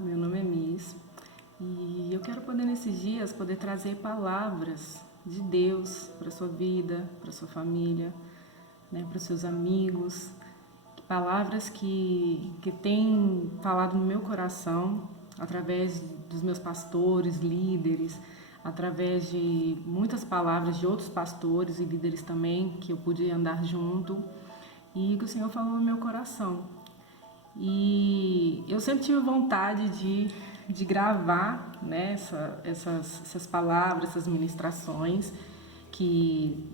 Meu nome é Miss e eu quero poder nesses dias poder trazer palavras de Deus para sua vida, para sua família, né, para os seus amigos, palavras que têm falado no meu coração através dos meus pastores, líderes, através de muitas palavras de outros pastores e líderes também que eu pude andar junto e que o Senhor falou no meu coração. E eu sempre tive vontade de gravar, né, essas palavras, essas ministrações, que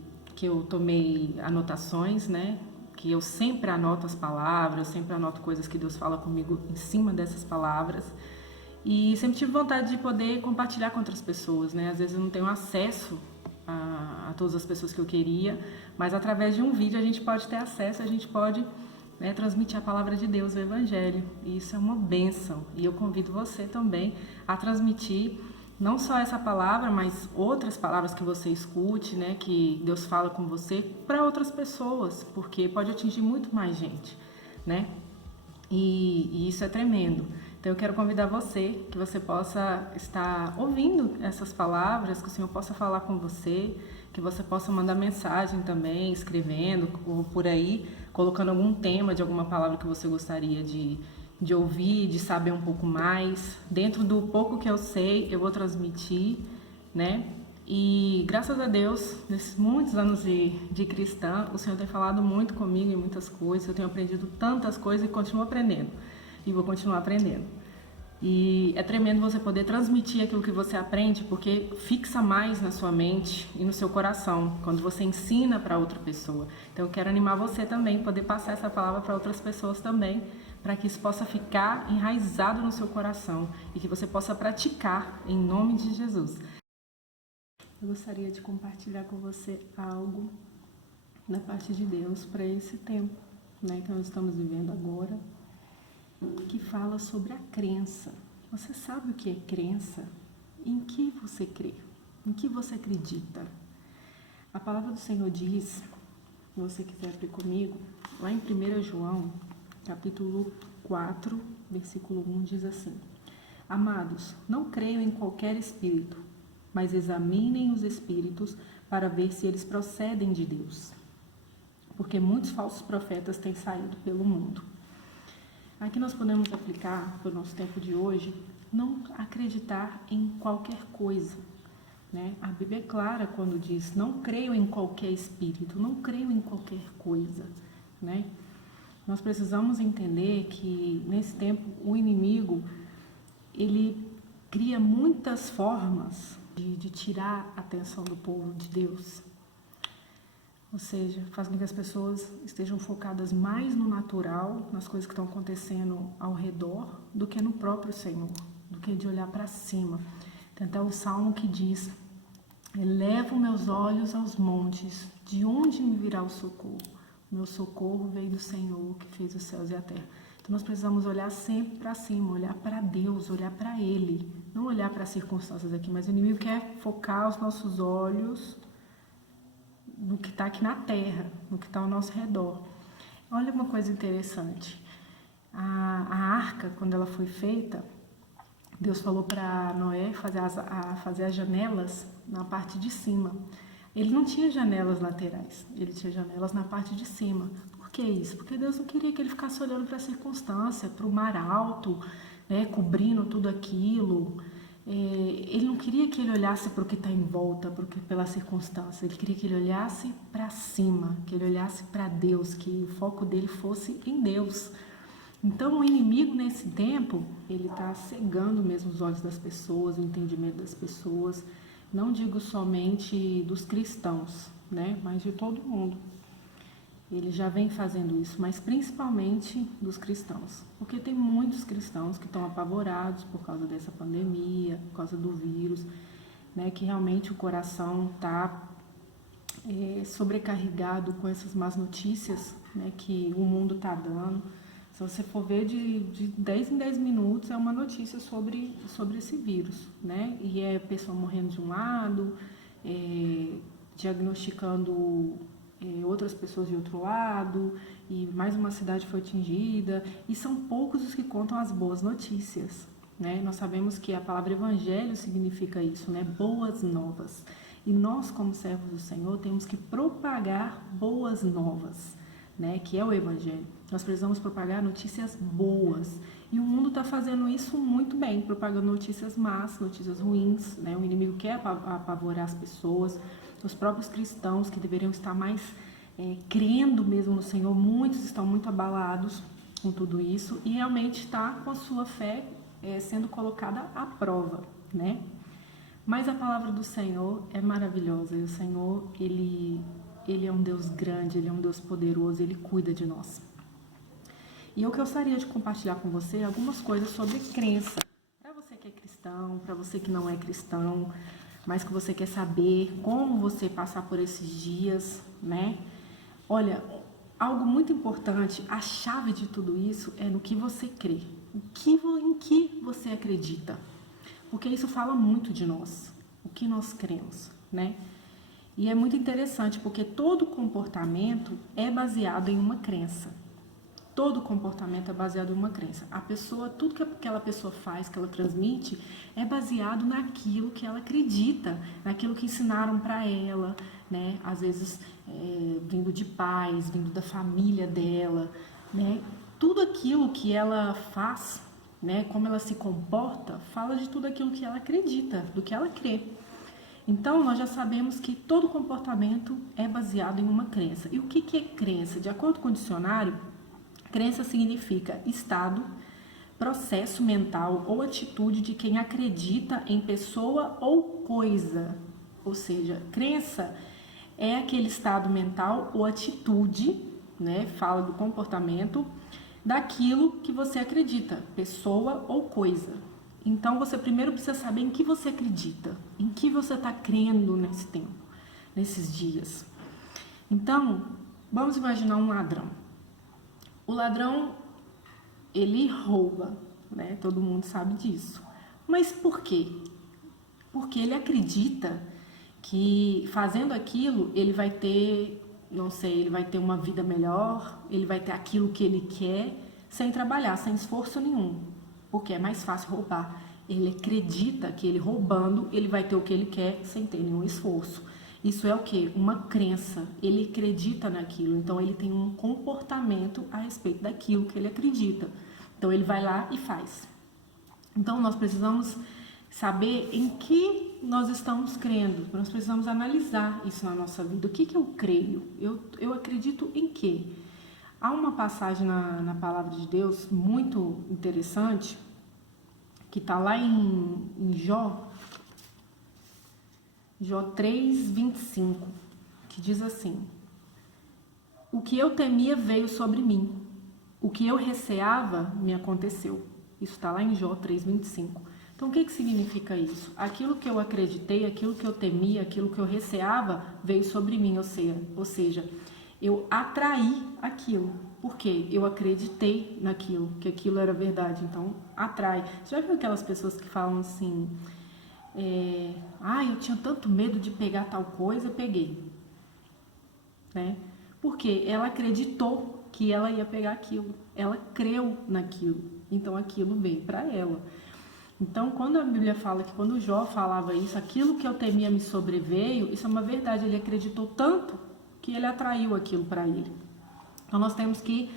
eu tomei anotações, né, que eu sempre anoto as palavras, sempre anoto coisas que Deus fala comigo em cima dessas palavras. E sempre tive vontade de poder compartilhar com outras pessoas, né? Às vezes eu não tenho acesso a todas as pessoas que eu queria, mas através de um vídeo a gente pode ter acesso, a gente pode, né, transmitir a palavra de Deus, o Evangelho. E isso é uma bênção. E eu convido você também a transmitir não só essa palavra, mas outras palavras que você escute, né, que Deus fala com você, para outras pessoas, porque pode atingir muito mais gente, né? E isso é tremendo. Então eu quero convidar você, que você possa estar ouvindo essas palavras, que o Senhor possa falar com você, que você possa mandar mensagem também, escrevendo ou por aí, colocando algum tema de alguma palavra que você gostaria de ouvir, de saber um pouco mais. Dentro do pouco que eu sei, eu vou transmitir, né? E graças a Deus, nesses muitos anos de cristã, o Senhor tem falado muito comigo em muitas coisas, eu tenho aprendido tantas coisas e continuo aprendendo. E vou continuar aprendendo. E é tremendo você poder transmitir aquilo que você aprende, porque fixa mais na sua mente e no seu coração, quando você ensina para outra pessoa. Então eu quero animar você também, poder passar essa palavra para outras pessoas também, para que isso possa ficar enraizado no seu coração e que você possa praticar em nome de Jesus. Eu gostaria de compartilhar com você algo da parte de Deus para esse tempo, né, que nós estamos vivendo agora, que fala sobre a crença. Você sabe o que é crença? Em que você crê? Em que você acredita? A palavra do Senhor diz, se você quiser abrir comigo, lá em 1 João, capítulo 4, versículo 1, diz assim: Amados, não creiam em qualquer espírito, mas examinem os espíritos para ver se eles procedem de Deus, porque muitos falsos profetas têm saído pelo mundo. Aqui nós podemos aplicar para o nosso tempo de hoje, não acreditar em qualquer coisa, né? A Bíblia é clara quando diz, não creio em qualquer espírito, não creio em qualquer coisa, né? Nós precisamos entender que nesse tempo o inimigo, ele cria muitas formas de tirar a atenção do povo de Deus. Ou seja, faz com que as pessoas estejam focadas mais no natural, nas coisas que estão acontecendo ao redor, do que no próprio Senhor, do que de olhar para cima. Tem até o Salmo que diz, elevo meus olhos aos montes, de onde me virá o socorro? O meu socorro veio do Senhor, que fez os céus e a terra. Então nós precisamos olhar sempre para cima, olhar para Deus, olhar para Ele, não olhar para as circunstâncias aqui, mas o inimigo quer focar os nossos olhos no que está aqui na terra, no que está ao nosso redor. Olha uma coisa interessante, a arca, quando ela foi feita, Deus falou para Noé fazer as janelas na parte de cima. Ele não tinha janelas laterais, ele tinha janelas na parte de cima. Por que isso? Porque Deus não queria que ele ficasse olhando para a circunstância, para o mar alto, né, cobrindo tudo aquilo. Ele não queria que ele olhasse para o que está em volta, pela circunstância. Ele queria que ele olhasse para cima, que ele olhasse para Deus, que o foco dele fosse em Deus. Então o inimigo nesse tempo, ele está cegando mesmo os olhos das pessoas, o entendimento das pessoas. Não digo somente dos cristãos, né, mas de todo mundo. Ele já vem fazendo isso, mas principalmente dos cristãos. Porque tem muitos cristãos que estão apavorados por causa dessa pandemia, por causa do vírus, né, que realmente o coração está sobrecarregado com essas más notícias, né, que o mundo está dando. Se você for ver, de 10 em 10 minutos é uma notícia sobre esse vírus, né? E é pessoa morrendo de um lado, diagnosticando outras pessoas de outro lado, e mais uma cidade foi atingida, e são poucos os que contam as boas notícias, né? Nós sabemos que a palavra evangelho significa isso, né? Boas novas. E nós, como servos do Senhor, temos que propagar boas novas, né? Que é o evangelho. Nós precisamos propagar notícias boas. E o mundo está fazendo isso muito bem, propagando notícias más, notícias ruins, né? O inimigo quer apavorar as pessoas, os próprios cristãos que deveriam estar mais crendo mesmo no Senhor, muitos estão muito abalados com tudo isso e realmente está com a sua fé sendo colocada à prova, né? Mas a palavra do Senhor é maravilhosa e o Senhor, ele é um Deus grande, Ele é um Deus poderoso, Ele cuida de nós. E eu gostaria de compartilhar com você algumas coisas sobre crença. Para você que é cristão, para você que não é cristão, mas que você quer saber como você passar por esses dias, né? Olha, algo muito importante, a chave de tudo isso é no que você crê, em que você acredita. Porque isso fala muito de nós, o que nós cremos, né? E é muito interessante porque todo comportamento é baseado em uma crença. Todo comportamento é baseado em uma crença. A pessoa, tudo que aquela pessoa faz, que ela transmite, é baseado naquilo que ela acredita, naquilo que ensinaram para ela, né? Às vezes vindo de pais, vindo da família dela, né? Tudo aquilo que ela faz, né? Como ela se comporta, fala de tudo aquilo que ela acredita, do que ela crê. Então, nós já sabemos que todo comportamento é baseado em uma crença. E o que é crença? De acordo com o dicionário, crença significa estado, processo mental ou atitude de quem acredita em pessoa ou coisa. Ou seja, crença é aquele estado mental ou atitude, né? Fala do comportamento daquilo que você acredita, pessoa ou coisa. Então, você primeiro precisa saber em que você acredita, em que você está crendo nesse tempo, nesses dias. Então, vamos imaginar um ladrão. O ladrão, ele rouba, né? Todo mundo sabe disso. Mas por quê? Porque ele acredita que fazendo aquilo, ele vai ter, não sei, ele vai ter uma vida melhor, ele vai ter aquilo que ele quer, sem trabalhar, sem esforço nenhum. Porque é mais fácil roubar. Ele acredita que ele roubando, ele vai ter o que ele quer sem ter nenhum esforço. Isso é o quê? Uma crença. Ele acredita naquilo, então ele tem um comportamento a respeito daquilo que ele acredita. Então ele vai lá e faz. Então nós precisamos saber em que nós estamos crendo. Nós precisamos analisar isso na nossa vida. O que eu creio? Eu acredito em quê? Há uma passagem na palavra de Deus muito interessante, que está lá em Jó 3:25, que diz assim: o que eu temia veio sobre mim, o que eu receava me aconteceu. Isso está lá em Jó 3:25. Então, o que significa isso? Aquilo que eu acreditei, aquilo que eu temia, aquilo que eu receava veio sobre mim, ou seja, eu atraí aquilo, porque eu acreditei naquilo, que aquilo era verdade, então atrai. Você já viu aquelas pessoas que falam assim, eu tinha tanto medo de pegar tal coisa, eu peguei, né? Porque ela acreditou que ela ia pegar aquilo, ela creu naquilo, então aquilo veio para ela. Então, quando a Bíblia fala que quando Jó falava isso, aquilo que eu temia me sobreveio, isso é uma verdade, ele acreditou tanto que ele atraiu aquilo para ele. Então, nós temos que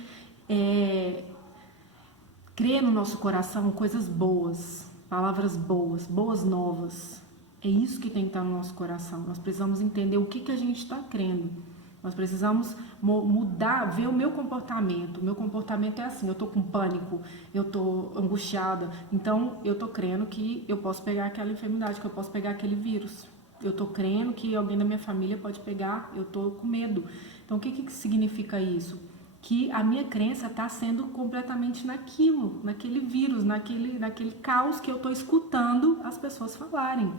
crer no nosso coração coisas boas, palavras boas, boas novas. É isso que tem que estar no nosso coração. Nós precisamos entender o que a gente está crendo. Nós precisamos mudar, ver o meu comportamento. O meu comportamento é assim, eu estou com pânico, eu estou angustiada, então eu estou crendo que eu posso pegar aquela enfermidade, que eu posso pegar aquele vírus. Eu estou crendo que alguém da minha família pode pegar, eu estou com medo. Então, o que significa isso? Que a minha crença está sendo completamente naquele vírus, naquele caos que eu estou escutando as pessoas falarem.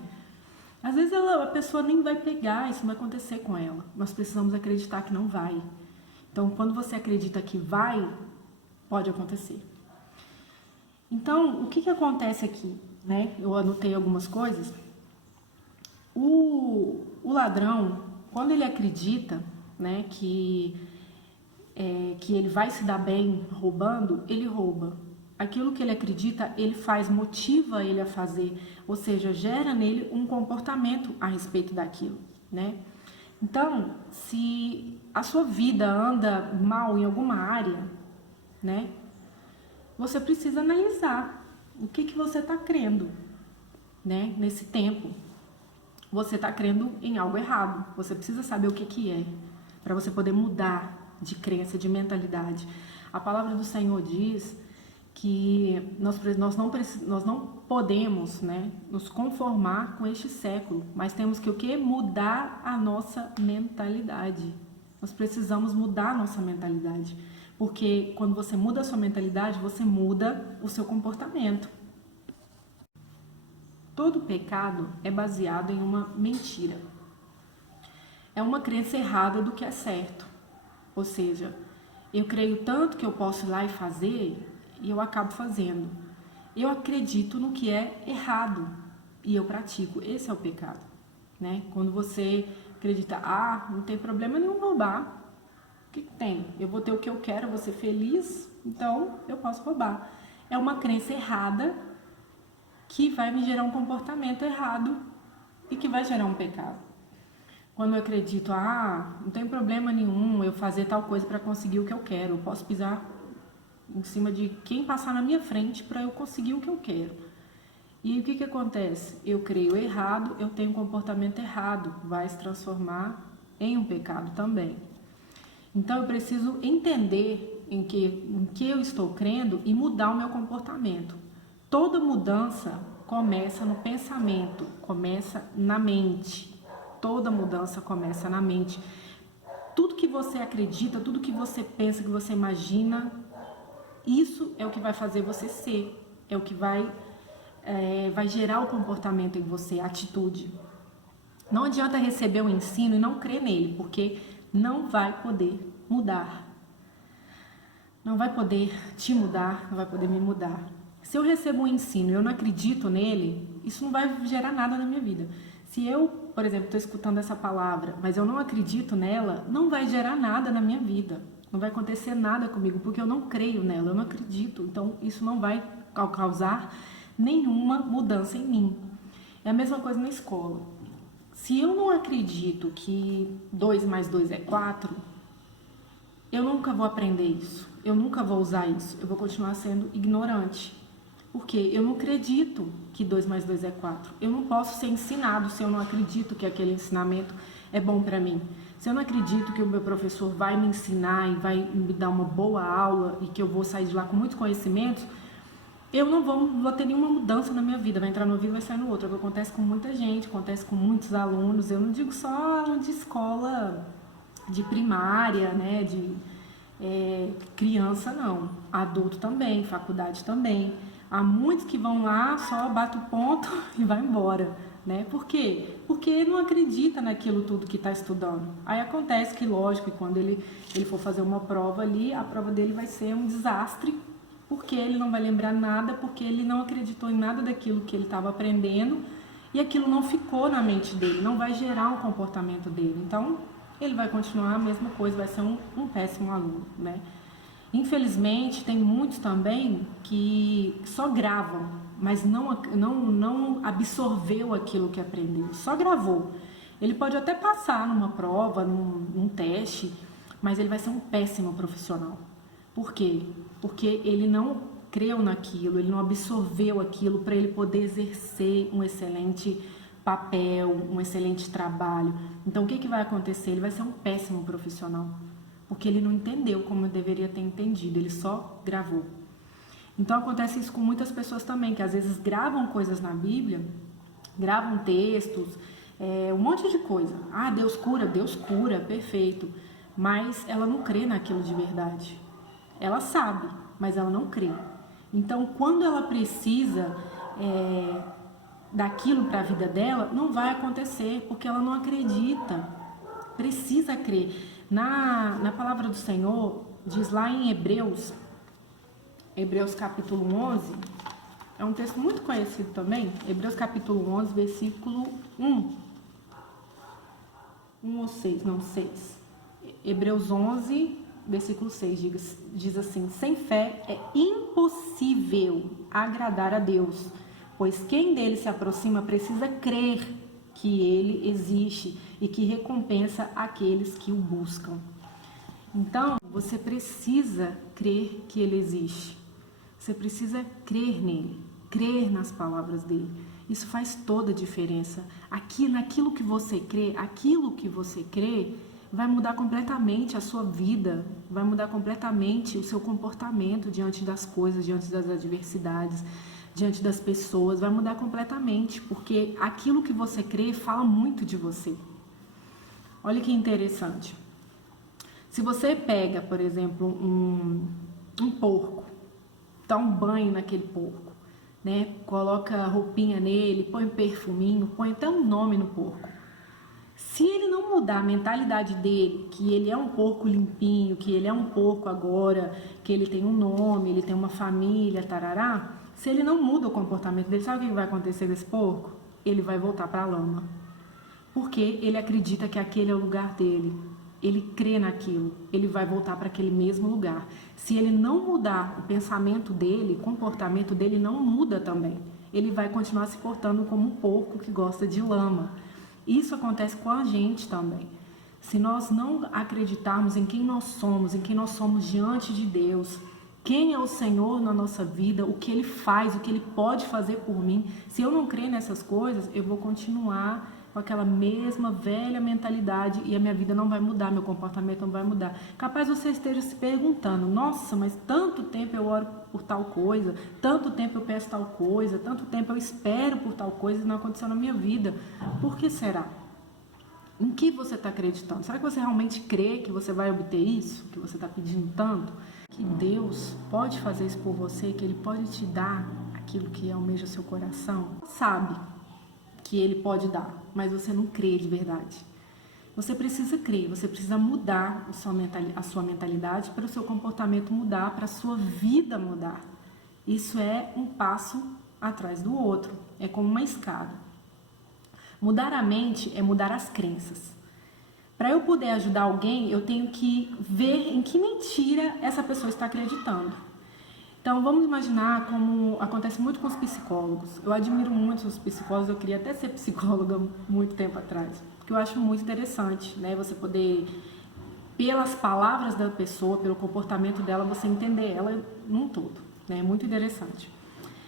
Às vezes a pessoa nem vai pegar, isso não vai acontecer com ela. Nós precisamos acreditar que não vai. Então, quando você acredita que vai, pode acontecer. Então, o que acontece aqui? Né? Eu anotei algumas coisas. O ladrão, quando ele acredita, né, que ele vai se dar bem roubando, ele rouba. Aquilo que ele acredita, ele faz, motiva ele a fazer, ou seja, gera nele um comportamento a respeito daquilo, né? Então, se a sua vida anda mal em alguma área, né, você precisa analisar o que você está crendo, né, nesse tempo. Você está crendo em algo errado, você precisa saber o que é, para você poder mudar de crença, de mentalidade. A palavra do Senhor diz que nós não podemos, né, nos conformar com este século, mas temos que o quê? Mudar a nossa mentalidade. Nós precisamos mudar a nossa mentalidade, porque quando você muda a sua mentalidade, você muda o seu comportamento. Todo pecado é baseado em uma mentira. É uma crença errada do que é certo. Ou seja, eu creio tanto que eu posso ir lá e fazer, e eu acabo fazendo. Eu acredito no que é errado e eu pratico. Esse é o pecado, né? Quando você acredita, não tem problema nenhum roubar. O que tem? Eu vou ter o que eu quero, vou ser feliz, então eu posso roubar. É uma crença errada que vai me gerar um comportamento errado e que vai gerar um pecado. Quando eu acredito, não tem problema nenhum eu fazer tal coisa para conseguir o que eu quero, eu posso pisar em cima de quem passar na minha frente para eu conseguir o que eu quero. E o que acontece? Eu creio errado, eu tenho um comportamento errado, vai se transformar em um pecado também. Então eu preciso entender em que eu estou crendo e mudar o meu comportamento. Toda mudança começa no pensamento, começa na mente. Toda mudança começa na mente. Tudo que você acredita, tudo que você pensa, que você imagina, isso é o que vai fazer você ser, é o que vai gerar o comportamento em você, a atitude. Não adianta receber o ensino e não crer nele, porque não vai poder mudar. Não vai poder te mudar, não vai poder me mudar. Se eu recebo um ensino e eu não acredito nele, isso não vai gerar nada na minha vida. Se eu, por exemplo, estou escutando essa palavra, mas eu não acredito nela, não vai gerar nada na minha vida. Não vai acontecer nada comigo, porque eu não creio nela, eu não acredito. Então, isso não vai causar nenhuma mudança em mim. É a mesma coisa na escola. Se eu não acredito que 2 mais 2 é 4, eu nunca vou aprender isso. Eu nunca vou usar isso. Eu vou continuar sendo ignorante. Porque eu não acredito que 2 mais 2 é 4. Eu não posso ser ensinado se eu não acredito que aquele ensinamento é bom para mim. Se eu não acredito que o meu professor vai me ensinar e vai me dar uma boa aula e que eu vou sair de lá com muitos conhecimentos, eu não vou ter nenhuma mudança na minha vida. Vai entrar no ouvido e vai sair no outro. É o que acontece com muita gente, acontece com muitos alunos. Eu não digo só aluno de escola de primária, né, de criança não. Adulto também, faculdade também. Há muitos que vão lá, só bate o ponto e vai embora, né? Por quê? Porque não acredita naquilo tudo que está estudando. Aí acontece que, lógico, quando ele for fazer uma prova ali, a prova dele vai ser um desastre, porque ele não vai lembrar nada, porque ele não acreditou em nada daquilo que ele estava aprendendo e aquilo não ficou na mente dele, não vai gerar um comportamento dele. Então, ele vai continuar a mesma coisa, vai ser um péssimo aluno, né? Infelizmente, tem muitos também que só gravam, mas não absorveu aquilo que aprendeu, só gravou. Ele pode até passar numa prova, num teste, mas ele vai ser um péssimo profissional. Por quê? Porque ele não creu naquilo, ele não absorveu aquilo para ele poder exercer um excelente papel, um excelente trabalho. Então, o que vai acontecer? Ele vai ser um péssimo profissional. Porque ele não entendeu como eu deveria ter entendido, ele só gravou. Então acontece isso com muitas pessoas também, que às vezes gravam coisas na Bíblia, gravam textos, um monte de coisa. Deus cura, perfeito. Mas ela não crê naquilo de verdade. Ela sabe, mas ela não crê. Então quando ela precisa daquilo para a vida dela, não vai acontecer, porque ela não acredita. Precisa crer. Na palavra do Senhor, diz lá em Hebreus capítulo 11, é um texto muito conhecido também, Hebreus capítulo 11, versículo 1 ou 6, não, 6. Hebreus 11, versículo 6 diz assim: sem fé é impossível agradar a Deus, pois quem dele se aproxima precisa crer que ele existe e que recompensa aqueles que o buscam. Então, você precisa crer que ele existe. Você precisa crer nele, crer nas palavras dele. Isso faz toda a diferença. Naquilo que você crê, aquilo que você crê vai mudar completamente a sua vida, vai mudar completamente o seu comportamento diante das coisas, diante das adversidades, diante das pessoas, vai mudar completamente, porque aquilo que você crê fala muito de você. Olha que interessante. Se você pega, por exemplo, um porco, dá um banho naquele porco, né? Coloca roupinha nele, põe perfuminho, põe até um nome no porco. Se ele não mudar a mentalidade dele, que ele é um porco limpinho, que ele é um porco agora, que ele tem um nome, ele tem uma família, tarará, se ele não muda o comportamento dele, sabe o que vai acontecer com esse porco? Ele vai voltar para a lama. Porque ele acredita que aquele é o lugar dele. Ele crê naquilo, ele vai voltar para aquele mesmo lugar. Se ele não mudar o pensamento dele, o comportamento dele não muda também. Ele vai continuar se portando como um porco que gosta de lama. Isso acontece com a gente também. Se nós não acreditarmos em quem nós somos diante de Deus, quem é o Senhor na nossa vida, o que Ele faz, o que Ele pode fazer por mim, se eu não crer nessas coisas, eu vou continuar com aquela mesma velha mentalidade e a minha vida não vai mudar, meu comportamento não vai mudar. Capaz você esteja se perguntando: nossa, mas tanto tempo eu oro por tal coisa, tanto tempo eu peço tal coisa, tanto tempo eu espero por tal coisa e não aconteceu na minha vida. Por que será? Em que você está acreditando? Será que você realmente crê que você vai obter isso, que você está pedindo tanto? Que Deus pode fazer isso por você, que Ele pode te dar aquilo que almeja seu coração? Sabe que Ele pode dar, mas você não crê de verdade. Você precisa crer, você precisa mudar a sua mentalidade para o seu comportamento mudar, para a sua vida mudar. Isso é um passo atrás do outro, é como uma escada. Mudar a mente é mudar as crenças. Para eu poder ajudar alguém, eu tenho que ver em que mentira essa pessoa está acreditando. Então, vamos imaginar como acontece muito com os psicólogos. Eu admiro muito os psicólogos, eu queria até ser psicóloga muito tempo atrás, porque eu acho muito interessante, né? Você poder, pelas palavras da pessoa, pelo comportamento dela, você entender ela num todo, né? Muito interessante.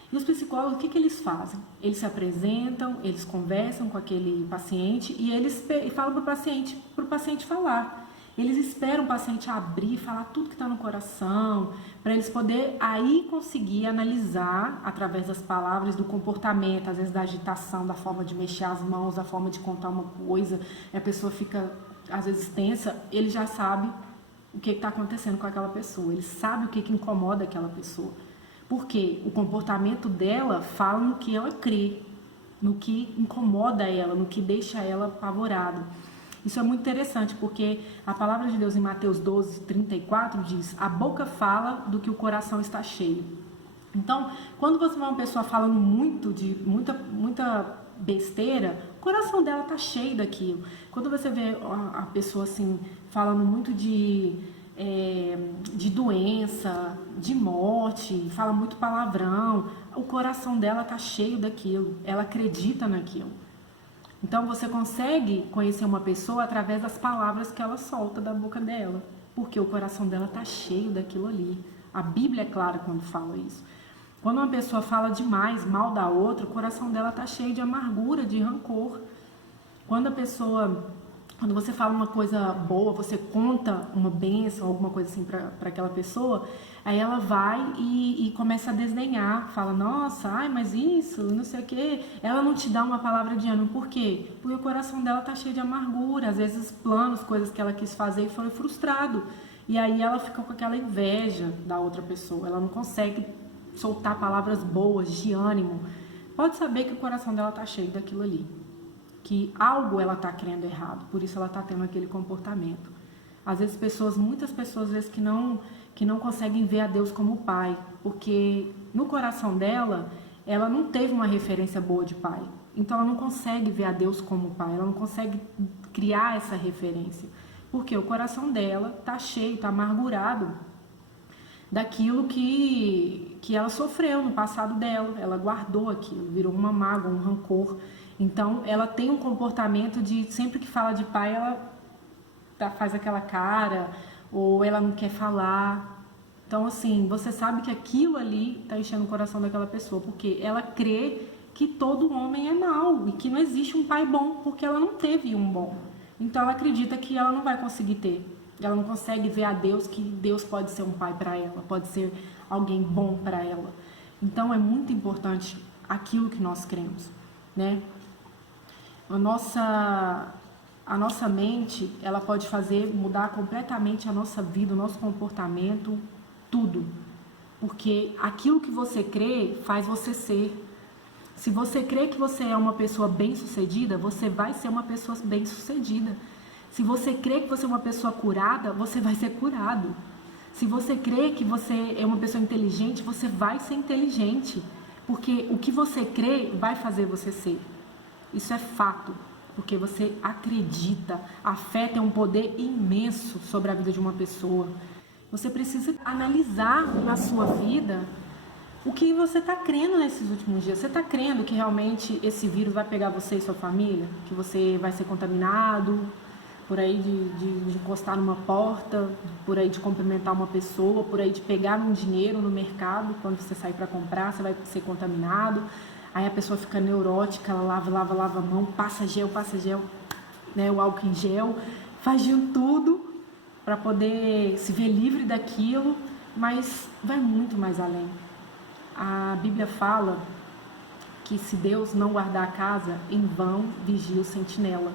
E os psicólogos, o que eles fazem? Eles se apresentam, eles conversam com aquele paciente e eles falam para o paciente falar. Eles esperam o paciente abrir, falar tudo que está no coração, para eles poderem aí conseguir analisar, através das palavras, do comportamento, às vezes da agitação, da forma de mexer as mãos, da forma de contar uma coisa, a pessoa fica, às vezes, tensa, ele já sabe o que está acontecendo com aquela pessoa, ele sabe o que incomoda aquela pessoa. Porque o comportamento dela fala no que ela crê, no que incomoda ela, no que deixa ela apavorada. Isso é muito interessante, porque a palavra de Deus em Mateus 12, 34 diz: a boca fala do que o coração está cheio. Então, quando você vê uma pessoa falando muita besteira, o coração dela está cheio daquilo. Quando você vê a pessoa assim, falando muito de doença, de morte, fala muito palavrão, o coração dela está cheio daquilo, ela acredita naquilo. Então você consegue conhecer uma pessoa através das palavras que ela solta da boca dela, porque o coração dela está cheio daquilo ali. A Bíblia é clara quando fala isso. Quando uma pessoa fala demais, mal da outra, o coração dela está cheio de amargura, de rancor. Quando você fala uma coisa boa, você conta uma bênção, alguma coisa assim para aquela pessoa, aí ela vai e começa a desdenhar, fala: nossa, ai, mas isso, não sei o quê. Ela não te dá uma palavra de ânimo. Por quê? Porque o coração dela tá cheio de amargura, às vezes planos, coisas que ela quis fazer e foi frustrado. E aí ela fica com aquela inveja da outra pessoa, ela não consegue soltar palavras boas, de ânimo. Pode saber que o coração dela tá cheio daquilo ali, que algo ela está querendo errado, por isso ela está tendo aquele comportamento. Às vezes muitas pessoas às vezes que não conseguem ver a Deus como pai, porque no coração dela, ela não teve uma referência boa de pai. Então ela não consegue ver a Deus como pai, ela não consegue criar essa referência. porque o coração dela está cheio, está amargurado daquilo que ela sofreu no passado dela. Ela guardou aquilo, virou uma mágoa, um rancor. Então ela tem um comportamento de, sempre que fala de pai, ela faz aquela cara, ou ela não quer falar. Então assim, você sabe que aquilo ali está enchendo o coração daquela pessoa, porque ela crê que todo homem é mau e que não existe um pai bom, porque ela não teve um bom. Então ela acredita que ela não vai conseguir ter. Ela não consegue ver a Deus, que Deus pode ser um pai para ela, pode ser alguém bom para ela. Então é muito importante aquilo que nós cremos, né? A nossa mente, ela pode fazer mudar completamente a nossa vida, o nosso comportamento, tudo. Porque aquilo que você crê faz você ser. Se você crê que você é uma pessoa bem-sucedida, você vai ser uma pessoa bem-sucedida. Se você crê que você é uma pessoa curada, você vai ser curado. Se você crê que você é uma pessoa inteligente, você vai ser inteligente. Porque o que você crê vai fazer você ser. Isso é fato. Porque você acredita. A fé tem um poder imenso sobre a vida de uma pessoa. Você precisa analisar na sua vida o que você está crendo nesses últimos dias. Você está crendo que realmente esse vírus vai pegar você e sua família? Que você vai ser contaminado? Por aí de encostar numa porta, por aí de cumprimentar uma pessoa, por aí de pegar um dinheiro no mercado, quando você sair para comprar, você vai ser contaminado. Aí a pessoa fica neurótica, ela lava a mão, passa gel, né, o álcool em gel, faz de tudo para poder se ver livre daquilo, mas vai muito mais além. A Bíblia fala que se Deus não guardar a casa, em vão vigia o sentinela.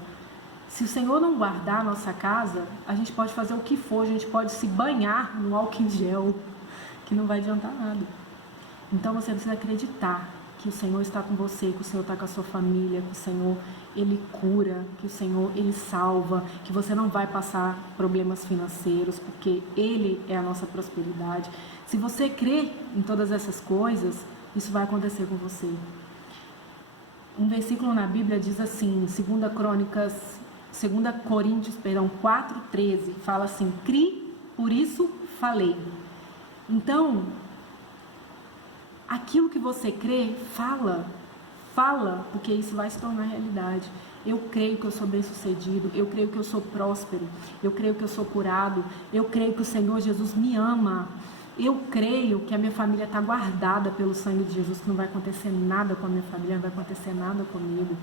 Se o Senhor não guardar a nossa casa, a gente pode fazer o que for, a gente pode se banhar no álcool em gel, que não vai adiantar nada. Então você precisa acreditar que o Senhor está com você, que o Senhor está com a sua família, que o Senhor, Ele cura, que o Senhor, Ele salva, que você não vai passar problemas financeiros, porque Ele é a nossa prosperidade. Se você crê em todas essas coisas, isso vai acontecer com você. Um versículo na Bíblia diz assim, 2 Coríntios 4:13, fala assim: "Cri, por isso falei". Então, aquilo que você crê, fala, porque isso vai se tornar realidade. Eu creio que eu sou bem-sucedido, eu creio que eu sou próspero, eu creio que eu sou curado, eu creio que o Senhor Jesus me ama. Eu creio que a minha família está guardada pelo sangue de Jesus, que não vai acontecer nada com a minha família, não vai acontecer nada comigo.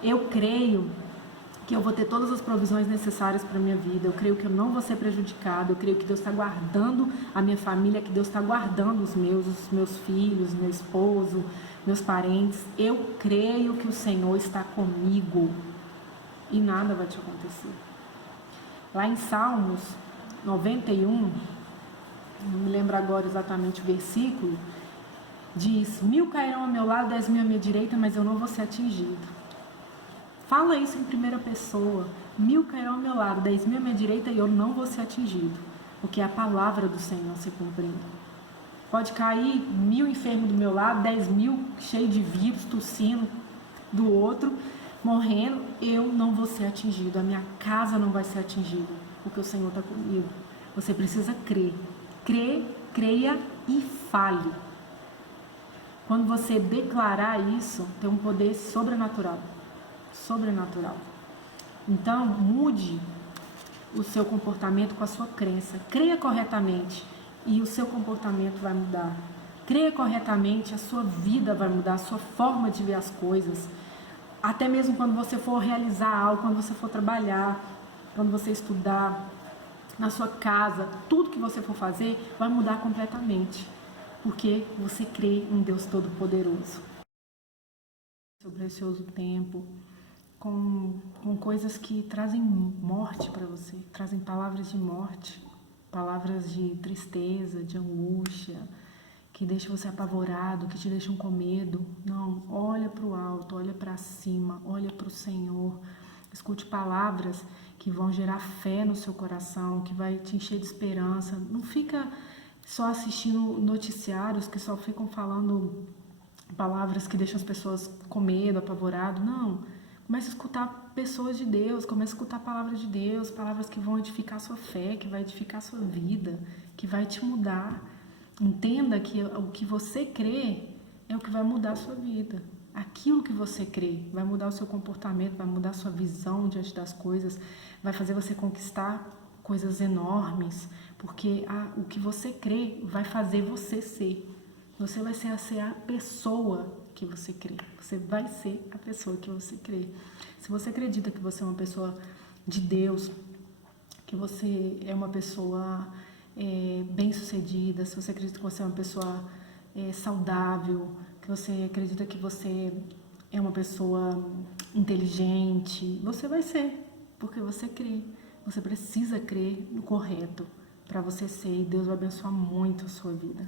Eu creio que eu vou ter todas as provisões necessárias para a minha vida. Eu creio que eu não vou ser prejudicado. Eu creio que Deus está guardando a minha família, que Deus está guardando os meus filhos, meu esposo, meus parentes. Eu creio que o Senhor está comigo e nada vai te acontecer. Lá em Salmos 91, não me lembro agora exatamente o versículo, diz: 1000 cairão ao meu lado, 10.000 à minha direita, mas eu não vou ser atingido. Fala isso em primeira pessoa. 1000 cairão ao meu lado, 10.000 à minha direita e eu não vou ser atingido. Porque é a palavra do Senhor se cumprindo. Pode cair 1000 enfermos do meu lado, 10.000 cheios de vírus, tossindo do outro, morrendo. Eu não vou ser atingido. A minha casa não vai ser atingida. Porque o Senhor está comigo. Você precisa crer. Creia e fale. Quando você declarar isso, tem um poder sobrenatural. Então, mude o seu comportamento com a sua crença. Creia corretamente e o seu comportamento vai mudar. Creia corretamente, a sua vida vai mudar, a sua forma de ver as coisas. Até mesmo quando você for realizar algo, quando você for trabalhar, quando você estudar, na sua casa, tudo que você for fazer vai mudar completamente. Porque você crê em Deus Todo-Poderoso. Seu precioso tempo, com coisas que trazem morte para você, trazem palavras de morte, palavras de tristeza, de angústia, que deixam você apavorado, que te deixam com medo. Não, olha para o alto, olha para cima, olha para o Senhor. Escute palavras que vão gerar fé no seu coração, que vai te encher de esperança. Não fica só assistindo noticiários que só ficam falando palavras que deixam as pessoas com medo, apavorado. Não. Comece a escutar pessoas de Deus, comece a escutar a palavra de Deus, palavras que vão edificar a sua fé, que vai edificar a sua vida, que vai te mudar. Entenda que o que você crê é o que vai mudar a sua vida. Aquilo que você crê vai mudar o seu comportamento, vai mudar a sua visão diante das coisas, vai fazer você conquistar coisas enormes, porque o que você crê vai fazer você ser. Você vai ser a pessoa que você crê. Você vai ser a pessoa que você crê. Se você acredita que você é uma pessoa de Deus, que você é uma pessoa bem-sucedida, se você acredita que você é uma pessoa saudável, que você acredita que você é uma pessoa inteligente, você vai ser, porque você crê. Você precisa crer no correto para você ser, e Deus vai abençoar muito a sua vida.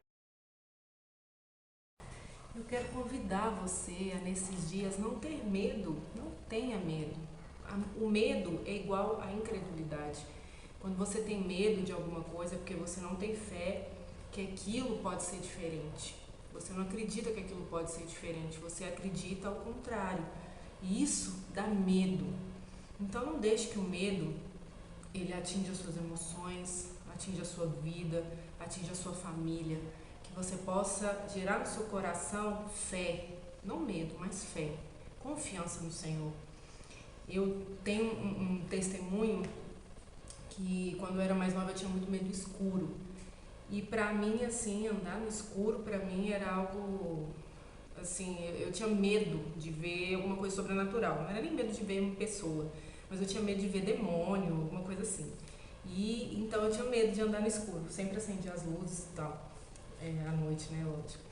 Eu quero convidar você a, nesses dias, não ter medo, não tenha medo. O medo é igual à incredulidade. Quando você tem medo de alguma coisa é porque você não tem fé que aquilo pode ser diferente. Você não acredita que aquilo pode ser diferente, você acredita ao contrário. E isso dá medo. Então não deixe que o medo ele atinja as suas emoções, atinja a sua vida, atinja a sua família. Que você possa gerar no seu coração fé, não medo, mas fé, confiança no Senhor. Eu tenho um testemunho que quando eu era mais nova eu tinha muito medo do escuro. E pra mim, assim, andar no escuro, pra mim era algo, assim, eu tinha medo de ver alguma coisa sobrenatural. Não era nem medo de ver uma pessoa, mas eu tinha medo de ver demônio, alguma coisa assim. E então eu tinha medo de andar no escuro, sempre acendia as luzes e tal, à noite, né, lógico.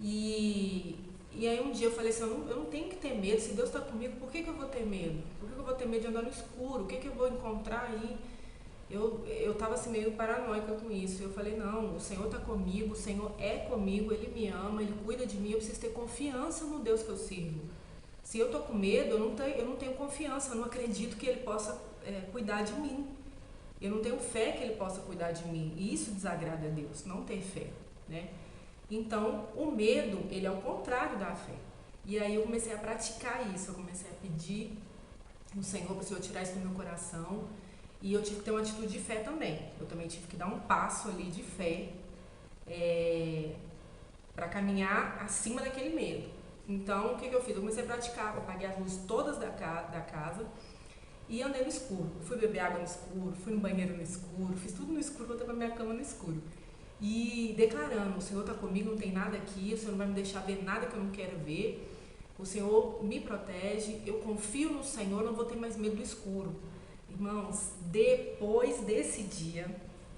E aí um dia eu falei assim, eu não tenho que ter medo, se Deus está comigo, por que eu vou ter medo? Por que eu vou ter medo de andar no escuro? O que eu vou encontrar aí? Eu tava assim meio paranoica com isso. Eu falei, não, o Senhor tá comigo, o Senhor é comigo, Ele me ama, Ele cuida de mim, eu preciso ter confiança no Deus que eu sirvo. Se eu tô com medo, eu não tenho confiança, eu não acredito que Ele possa cuidar de mim. Eu não tenho fé que Ele possa cuidar de mim. E isso desagrada a Deus, não ter fé, né? Então, o medo, ele é o contrário da fé. E aí eu comecei a praticar isso, eu comecei a pedir no Senhor para o Senhor tirar isso do meu coração. E eu tive que ter uma atitude de fé também. Eu também tive que dar um passo ali de fé para caminhar acima daquele medo. Então, o que eu fiz? Eu comecei a praticar, eu apaguei as luzes todas da casa e andei no escuro. Fui beber água no escuro, fui no banheiro no escuro, fiz tudo no escuro, voltei pra minha cama no escuro. E declarando, o Senhor está comigo, não tem nada aqui, o Senhor não vai me deixar ver nada que eu não quero ver. O Senhor me protege, eu confio no Senhor, não vou ter mais medo do escuro. Irmãos, depois desse dia,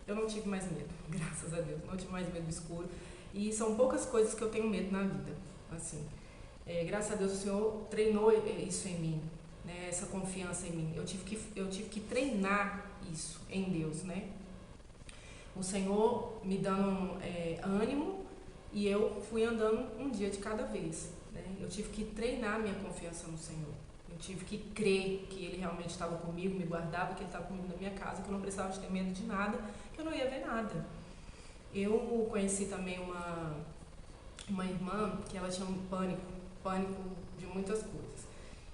eu não tive mais medo, graças a Deus, não tive mais medo do escuro. E são poucas coisas que eu tenho medo na vida, assim. Graças a Deus o Senhor treinou isso em mim, né, essa confiança em mim. Eu tive que treinar isso em Deus, né? O Senhor me dando ânimo e eu fui andando um dia de cada vez, né? Eu tive que treinar minha confiança no Senhor. Eu tive que crer que Ele realmente estava comigo, me guardava, que Ele estava comigo na minha casa, que eu não precisava de ter medo de nada, que eu não ia ver nada. Eu conheci também uma irmã que ela tinha um pânico de muitas coisas.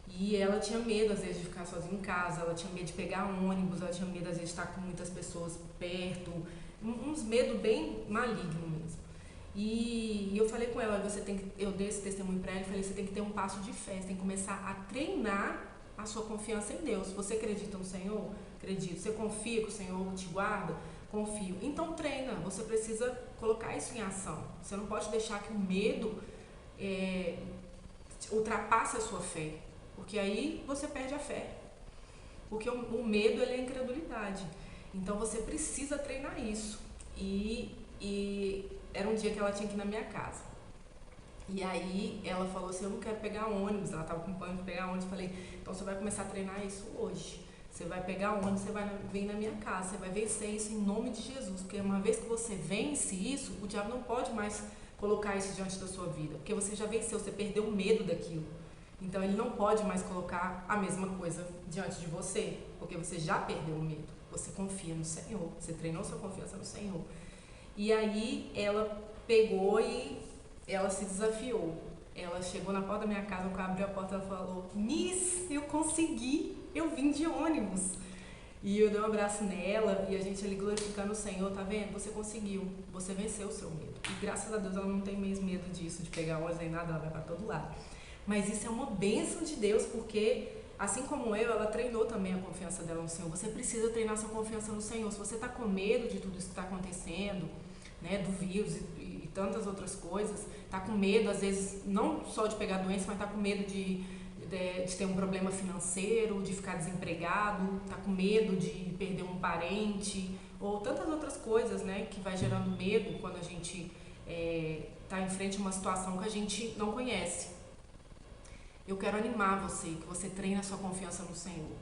E ela tinha medo, às vezes, de ficar sozinha em casa, ela tinha medo de pegar ônibus, ela tinha medo, às vezes, de estar com muitas pessoas perto, uns medos bem malignos mesmo. E eu falei com ela, eu dei esse testemunho para ela e falei, você tem que ter um passo de fé, você tem que começar a treinar a sua confiança em Deus. Você acredita no Senhor? Acredito. Você confia que o Senhor te guarda? Confio. Então treina, você precisa colocar isso em ação. Você não pode deixar que o medo ultrapasse a sua fé, porque aí você perde a fé. Porque o medo ele é a incredulidade. Então você precisa treinar isso. E era um dia que ela tinha que ir na minha casa. E aí ela falou assim, eu não quero pegar ônibus. Ela estava com pânico de pegar ônibus. Eu falei, então você vai começar a treinar isso hoje. Você vai pegar ônibus, você vai vir na minha casa. Você vai vencer isso em nome de Jesus. Porque uma vez que você vence isso, o diabo não pode mais colocar isso diante da sua vida. Porque você já venceu, você perdeu o medo daquilo. Então ele não pode mais colocar a mesma coisa diante de você. Porque você já perdeu o medo. Você confia no Senhor. Você treinou sua confiança no Senhor. E aí ela pegou e ela se desafiou. ela chegou na porta da minha casa, quando eu abri a porta, ela falou: Miss, eu consegui, eu vim de ônibus. E eu dei um abraço nela e a gente ali glorificando o Senhor, tá vendo? Você conseguiu, você venceu o seu medo. E graças a Deus ela não tem mais medo disso, de pegar ônibus nem nada, ela vai pra todo lado. Mas isso é uma bênção de Deus, porque assim como eu, ela treinou também a confiança dela no Senhor. Você precisa treinar sua confiança no Senhor. Se você tá com medo de tudo isso que tá acontecendo, né, do vírus e tantas outras coisas, tá com medo, às vezes, não só de pegar doença, mas tá com medo de ter um problema financeiro, de ficar desempregado, tá com medo de perder um parente, ou tantas outras coisas, né, que vai gerando medo quando a gente tá em frente a uma situação que a gente não conhece. Eu quero animar você, que você treine a sua confiança no Senhor.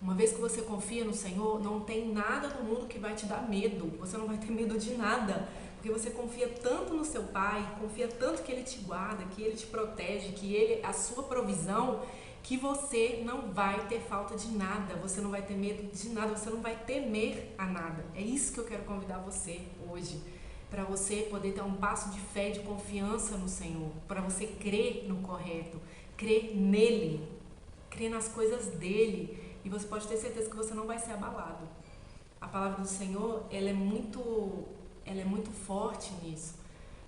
Uma vez que você confia no Senhor, não tem nada no mundo que vai te dar medo. Você não vai ter medo de nada, porque você confia tanto no seu Pai, confia tanto que Ele te guarda, que Ele te protege, que Ele é a sua provisão, que você não vai ter falta de nada, você não vai ter medo de nada, você não vai temer a nada. É isso que eu quero convidar você hoje, para você poder ter um passo de fé e de confiança no Senhor, para você crer no correto, crer nele, crer nas coisas dele. E você pode ter certeza que você não vai ser abalado. A palavra do Senhor, ela é muito forte nisso.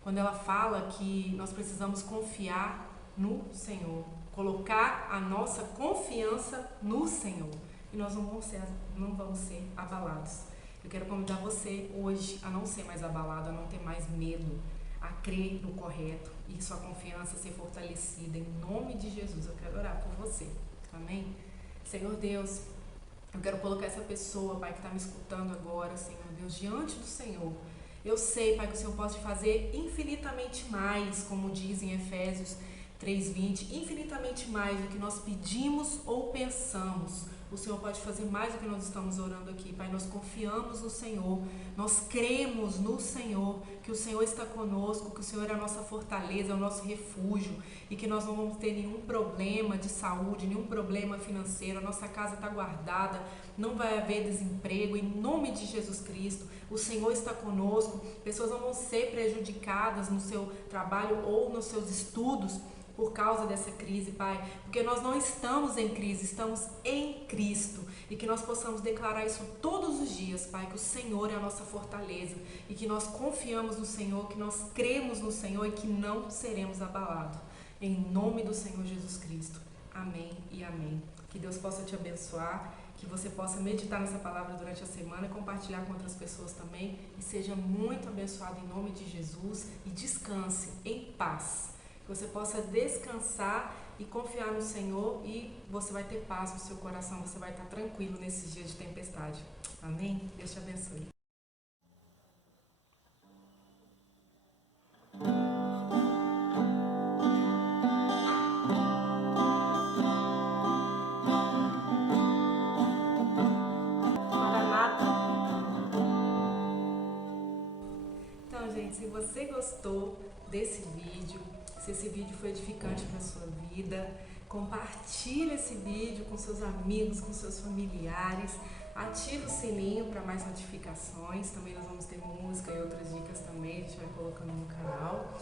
Quando ela fala que nós precisamos confiar no Senhor, colocar a nossa confiança no Senhor. E nós não vamos ser abalados. Eu quero convidar você hoje a não ser mais abalado, a não ter mais medo, a crer no correto e sua confiança ser fortalecida. Em nome de Jesus, eu quero orar por você. Amém? Senhor Deus, eu quero colocar essa pessoa, Pai, que está me escutando agora, Senhor Deus, diante do Senhor. Eu sei, Pai, que o Senhor pode fazer infinitamente mais, como diz em Efésios 3:20, infinitamente mais do que nós pedimos ou pensamos. O Senhor pode fazer mais do que nós estamos orando aqui, Pai. Nós confiamos no Senhor, nós cremos no Senhor, que o Senhor está conosco, que o Senhor é a nossa fortaleza, é o nosso refúgio e que nós não vamos ter nenhum problema de saúde, nenhum problema financeiro. A nossa casa está guardada, não vai haver desemprego, em nome de Jesus Cristo. O Senhor está conosco, pessoas não vão ser prejudicadas no seu trabalho ou nos seus estudos por causa dessa crise, Pai, porque nós não estamos em crise, estamos em Cristo, e que nós possamos declarar isso todos os dias, Pai, que o Senhor é a nossa fortaleza, e que nós confiamos no Senhor, que nós cremos no Senhor e que não seremos abalados, em nome do Senhor Jesus Cristo. Amém e amém. Que Deus possa te abençoar, que você possa meditar nessa palavra durante a semana, compartilhar com outras pessoas também, e seja muito abençoado em nome de Jesus, e descanse em paz. Que você possa descansar e confiar no Senhor e você vai ter paz no seu coração, você vai estar tranquilo nesses dias de tempestade. Amém? Deus te abençoe. Então, gente, se você gostou desse vídeo, se esse vídeo foi edificante para a sua vida, compartilhe esse vídeo com seus amigos, com seus familiares, ative o sininho para mais notificações, também nós vamos ter música e outras dicas também, a gente vai colocando no canal.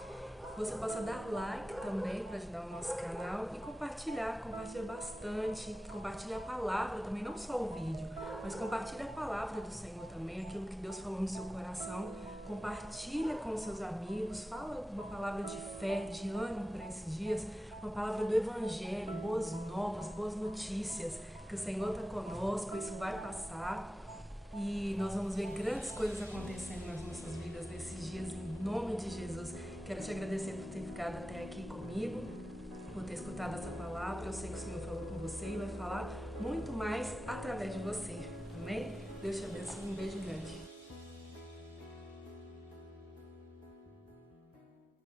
Você possa dar like também para ajudar o nosso canal e compartilha bastante, compartilha a palavra também, não só o vídeo, mas compartilha a palavra do Senhor também, aquilo que Deus falou no seu coração. Compartilha com os seus amigos, fala uma palavra de fé, de ânimo para esses dias, uma palavra do Evangelho, boas novas, boas notícias, que o Senhor está conosco, isso vai passar e nós vamos ver grandes coisas acontecendo nas nossas vidas nesses dias, em nome de Jesus. Quero te agradecer por ter ficado até aqui comigo, por ter escutado essa palavra. Eu sei que o Senhor falou com você e vai falar muito mais através de você, amém? Deus te abençoe, um beijo grande.